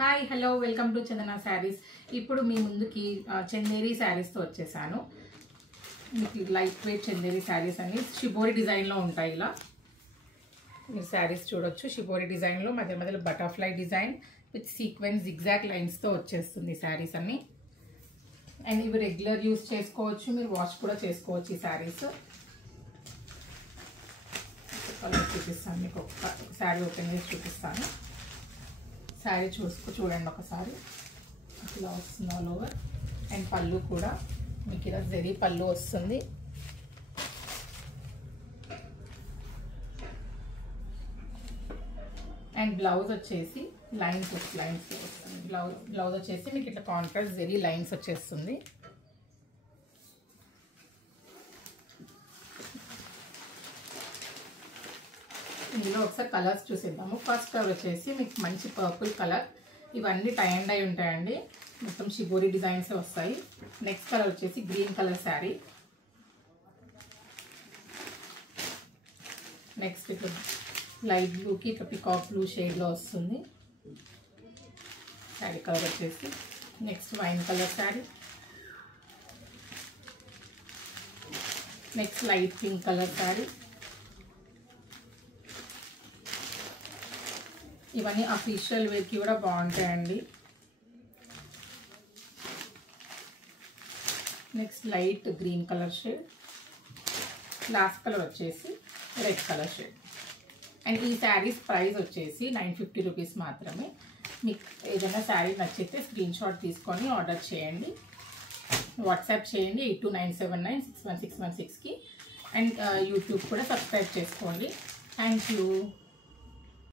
Hi hello welcome to చందన శారీస్. ఇప్పుడు మీ ముందుకి చందేరి శారీస్తో వచ్చేసాను. మీకు లైట్ వెయిట్ చందేరి శారీస్ అన్ని షిబోరి డిజైన్లో ఉంటాయి. ఇలా మీరు శారీస్ చూడొచ్చు. షిబోరి డిజైన్లో మధ్య మధ్యలో butterfly design with sequence zigzag లైన్స్తో వచ్చేస్తుంది శారీస్ అన్ని. అండ్ ఇవి రెగ్యులర్ యూస్ చేసుకోవచ్చు, మీరు వాష్ కూడా చేసుకోవచ్చు. ఈ శారీస్ కలర్ చూపిస్తాను, మీకు ఒక శారీ ఓపెన్ చేసి చూపిస్తాను. శారీ చూడండి ఒకసారి. ఇట్లా వస్తుంది ఆల్ ఓవర్. అండ్ పళ్ళు కూడా మీకు ఇలా జరీ పళ్ళు వస్తుంది. అండ్ బ్లౌజ్ వచ్చేసి లైన్స్ వస్తుంది. బ్లౌజ్ వచ్చేసి మీకు ఇట్లా కాంట్రాస్ట్ జరీ లైన్స్ వచ్చేస్తుంది. ఇందులో ఒకసారి కలర్స్ చూసేద్దాము. ఫస్ట్ కలర్ వచ్చేసి మీకు మంచి పర్పుల్ కలర్. ఇవన్నీ టై అండ్ డై ఉంటాయండి, మొత్తం షిబోరి డిజైన్స్ వస్తాయి. నెక్స్ట్ కలర్ వచ్చేసి గ్రీన్ కలర్ శారీ. నెక్స్ట్ ఇట్లా లైట్ బ్లూకి ఇట్లా పికాక్ బ్లూ షేడ్లో వస్తుంది శారీ కలర్ వచ్చేసి. Next wine colour sari. Next light pink colour sari. ఇవన్నీ అఫీషియల్ వేర్కి కూడా బాగుంటాయండి. Next light green colour shade. Last colour వచ్చేసి రెడ్ కలర్ షేడ్. అండ్ ఈ శారీస్ ప్రైస్ వచ్చేసి 950 రూపీస్ మాత్రమే. మీకు ఏదైనా శారీ నచ్చితే స్క్రీన్ షాట్ తీసుకొని ఆర్డర్ చేయండి, వాట్సాప్ చేయండి 8297961616కి. అండ్ యూట్యూబ్ కూడా సబ్స్క్రైబ్ చేసుకోండి. Thank you.